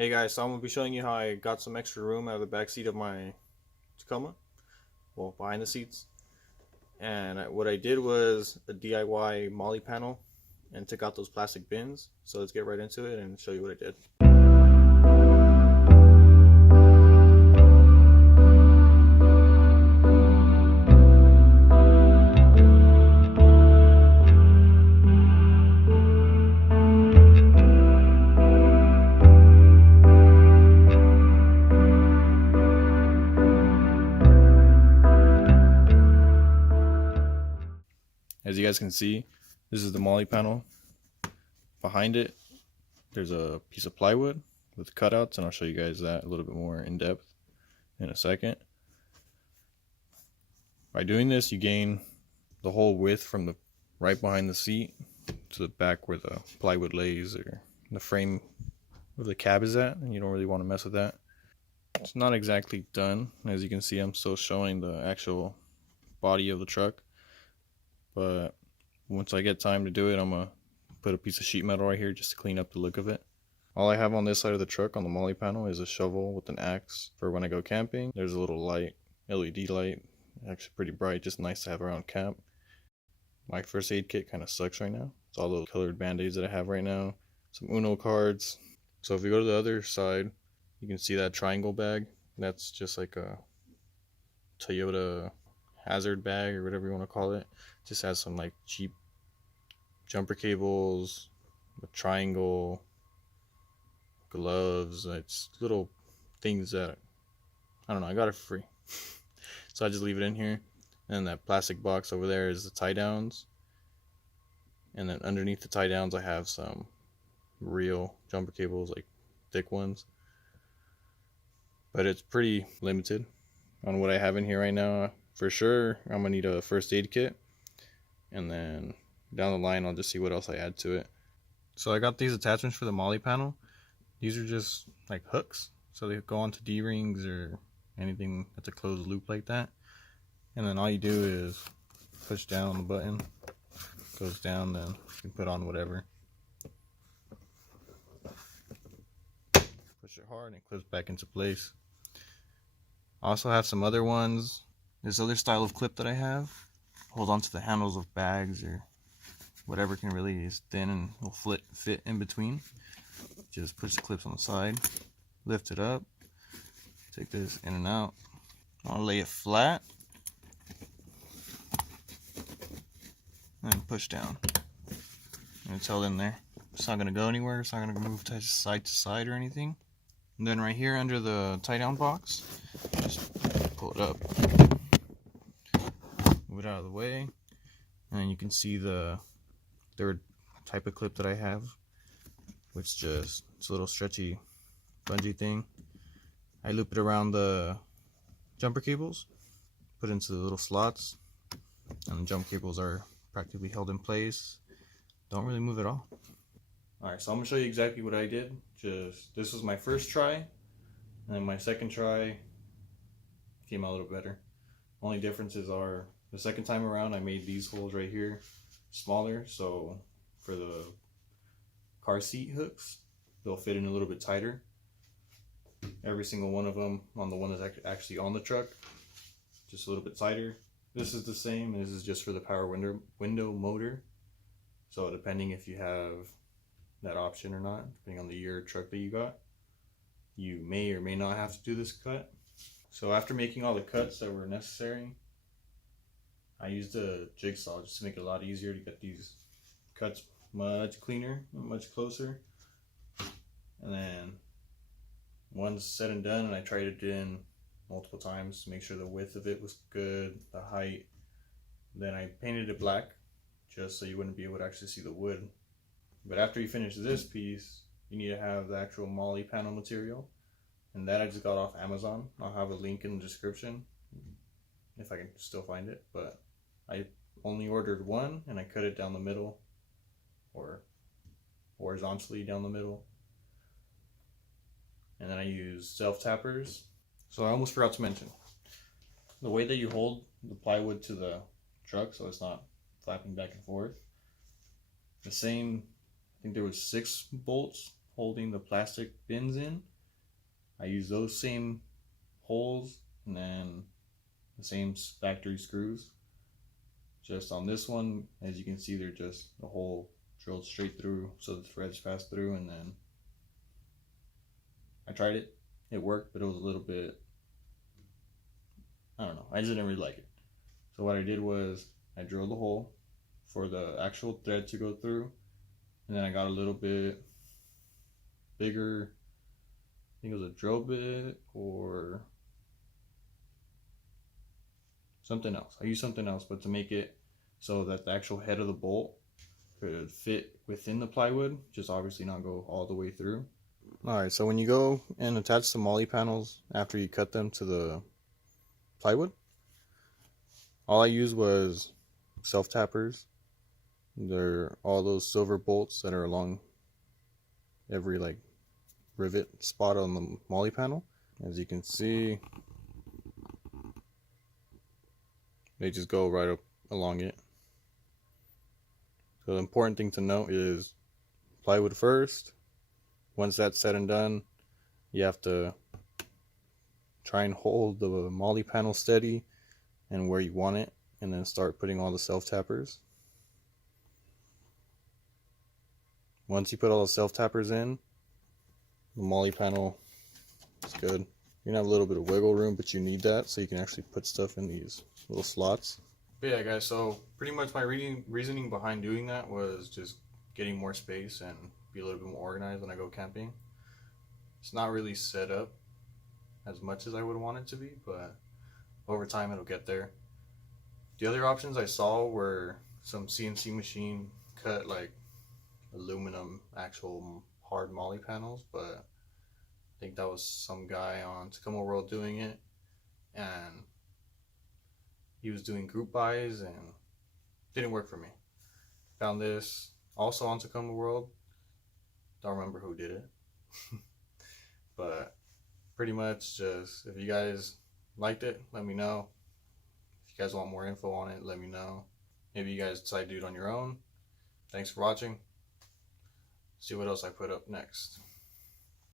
Hey guys, so I'm gonna be showing you how I got some extra room out of the back seat of my Tacoma, well behind the seats. And what I did was a DIY Molle panel and took out those plastic bins. So let's get right into it and show you what I did. As you guys can see, this is the Molle panel. Behind it, there's a piece of plywood with cutouts, and I'll show you guys that a little bit more in depth in a second. By doing this, you gain the whole width from the right behind the seat to the back where the plywood lays or the frame where the cab is at, and you don't really want to mess with that. It's not exactly done. As you can see, I'm still showing the actual body of the truck, but once I get time to do it, I'm gonna put a piece of sheet metal right here just to clean up the look of it. All I have on this side of the truck on the Molle panel is a shovel with an axe for when I go camping. There's a little light, LED light, actually pretty bright, just nice to have around camp. My first aid kit kind of sucks right now. It's all those colored band-aids that I have right now, some Uno cards. So if we go to the other side, you can see that triangle bag. That's just like a Toyota hazard bag or whatever you want to call it. Just has some like cheap jumper cables, a triangle, gloves. It's little things that, I don't know, I got it for free. So I just leave it in here. And that plastic box over there is the tie downs. And then underneath the tie downs I have some real jumper cables, like thick ones. But it's pretty limited on what I have in here right now. For sure, I'm gonna need a first aid kit. And then down the line, I'll just see what else I add to it. So I got these attachments for the Molle panel. These are just like hooks. So they go onto D-rings or anything that's a closed loop like that. And then all you do is push down on the button. It goes down, then you can put on whatever. Push it hard and it clips back into place. I also have some other ones. This other style of clip that I have holds onto the handles of bags or whatever can really is thin and will fit in between. Just push the clips on the side, lift it up, take this in and out. I'll lay it flat and push down. And it's held in there. It's not gonna go anywhere. It's not gonna move side to side or anything. And then right here under the tie down box, just pull it up, move it out of the way, and you can see the third type of clip that I have, which it's a little stretchy bungee thing. I loop it around the jumper cables, put it into the little slots, and the jump cables are practically held in place. Don't really move at all. Alright, so I'm gonna show you exactly what I did. This was my first try, and then my second try came out a little better. Only differences are the second time around I made these holes right here smaller, so for the car seat hooks they'll fit in a little bit tighter. Every single one of them on the one that's actually on the truck, just a little bit tighter. This is the same. This is just for the power window motor. So depending if you have that option or not, depending on the year truck that you got, you may or may not have to do this cut. So after making all the cuts that were necessary, I used a jigsaw just to make it a lot easier to get these cuts much cleaner and much closer. And then once said and done, and I tried it in multiple times to make sure the width of it was good, the height, then I painted it black just so you wouldn't be able to actually see the wood. But after you finish this piece, you need to have the actual Molle panel material, and that I just got off Amazon. I'll have a link in the description if I can still find it, but I only ordered one and I cut it down the middle, or horizontally down the middle. And then I use self-tappers. So I almost forgot to mention, the way that you hold the plywood to the truck so it's not flapping back and forth, the same, I think there was 6 bolts holding the plastic bins in. I use those same holes and then the same factory screws. Just on this one, as you can see, they're just the hole drilled straight through so the threads pass through. And then I tried it, it worked, but it was a little bit, I don't know, I just didn't really like it. So what I did was I drilled a hole for the actual thread to go through, and then I got a little bit bigger, I think it was a drill bit or something else. I used something else, but to make it so that the actual head of the bolt could fit within the plywood, just obviously not go all the way through. Alright, so when you go and attach the Molle panels after you cut them to the plywood, all I used was self-tappers. They're all those silver bolts that are along every like rivet spot on the Molle panel. As you can see, they just go right up along it. So the important thing to note is plywood first. Once that's said and done, you have to try and hold the Molle panel steady and where you want it, and then start putting all the self-tappers. Once you put all the self-tappers in, the Molle panel is good. You're gonna have a little bit of wiggle room, but you need that so you can actually put stuff in these little slots. But yeah, guys, so pretty much my reasoning behind doing that was just getting more space and be a little bit more organized when I go camping. It's not really set up as much as I would want it to be, but over time it'll get there. The other options I saw were some CNC machine cut like aluminum actual hard Molle panels, but I think that was some guy on Tacoma World doing it, and he was doing group buys and didn't work for me. Found this also on Tacoma World. Don't remember who did it. But pretty much just, if you guys liked it, let me know. If you guys want more info on it, let me know. Maybe you guys decide to do it on your own. Thanks for watching. See what else I put up next.